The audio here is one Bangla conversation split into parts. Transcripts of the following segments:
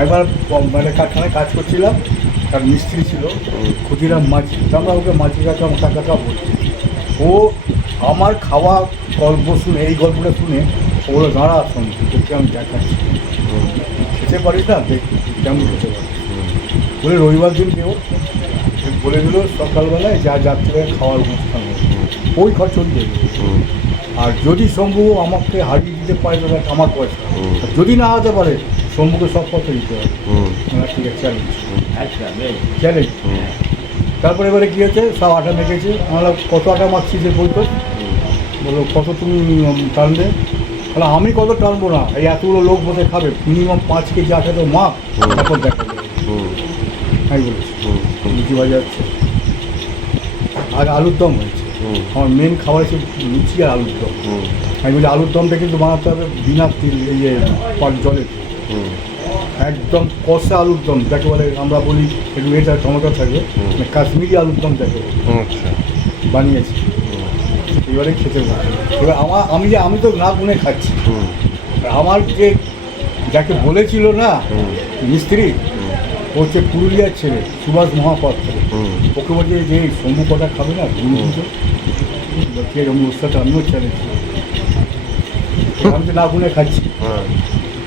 একবার মানে কারখানায় কাজ করছিলাম, তার মিস্ত্রি ছিল ক্ষুদিরাম মাঝি, আমরা ওকে মাঝি কাকা মোটা কাকা বলি। ও আমার খাওয়া গল্প শুনে, এই গল্পটা শুনে ওগুলো দাঁড়া শোন তোকে আমি দেখাচ্ছি, খেতে পারিস না দেখ কেমন খেতে পারিস বলে রবিবার দিন কেউ বলে দিল সকালবেলায় যা যাত্রীরা খাওয়ার অনুষ্ঠান হবে ওই খরচ ওই দেবে। আর যদি শম্ভু আমাকে হারিয়ে দিতে পারে তবে আমার পয়সা, আর যদি না হতে পারে শম্ভুকে সব পথে দিতে হবে। ঠিক আছে চ্যালেঞ্জ চ্যালেঞ্জ। তারপরে এবারে কী হয়েছে, সব আটা মেখেছে, আমরা কত আটা মাখছি যে বই তো বললো কত তুমি টানবে, তাহলে আমি কত টানবো না, এই এতগুলো লোক বসে খাবে, মিনিমাম 5 কেজি আটা তো মাখ, তারপর দেখা যাবে। আমি বলেছি লুচি ভাজা হচ্ছে আর আলুর দম হয়েছে, আমার মেন খাবার হচ্ছে লুচি আর আলুর দম। আমি বলি আলুর দমটা কিন্তু বানাতে হবে বিনা তেল ইয়ে জলে, একদম কষা আলুর দম যাকে বলে, আমরা বলি একটু এটা টমেটো থাকবে, মানে কাশ্মীরি আলুর দম যাকে বানিয়েছি। এবারে খেতে পারি, এবার আমি তো না গুনে খাচ্ছি, আমার যে যাকে বলেছিল না মিস্ত্রি, ও হচ্ছে পুরুলিয়ার ছেলে সুভাষ মহাপাত্র, ওকে বলছে যে এই শম্ভু কটা খাবে না গুনে দিত, আমি ওর সাথে আমিও চ্যালেঞ্জ, আমি তো না গুনে খাচ্ছি,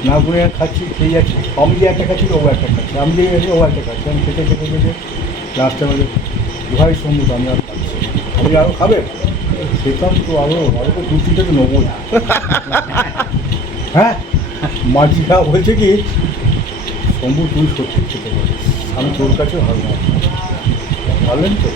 না গুনে খাচ্ছি, খেয়ে যাচ্ছি, আমি যে একটা খাচ্ছি ও একটা খাচ্ছি, আমি যে ও একটা খাচ্ছি, আমি খেতে খেতে খেতে লাস্টে বলে ভাই শম্ভু আমি আর খাচ্ছি, আপনি আরও খাবে, খেতাম তো আরও তো 2-3 তো নেবই। হ্যাঁ মাঝিরা বলছে কি শম্ভু তুই সত্যি খেতে পারিস, আমি তোর কাছে ভালো না, পারলেন তো।